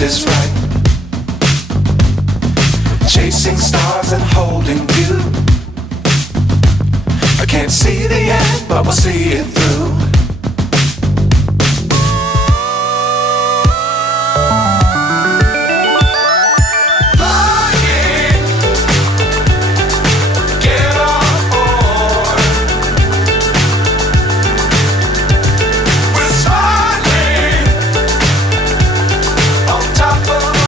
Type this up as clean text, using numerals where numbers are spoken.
just is right. Chasing stars and holding you. I can't see the end, but we'll see it through.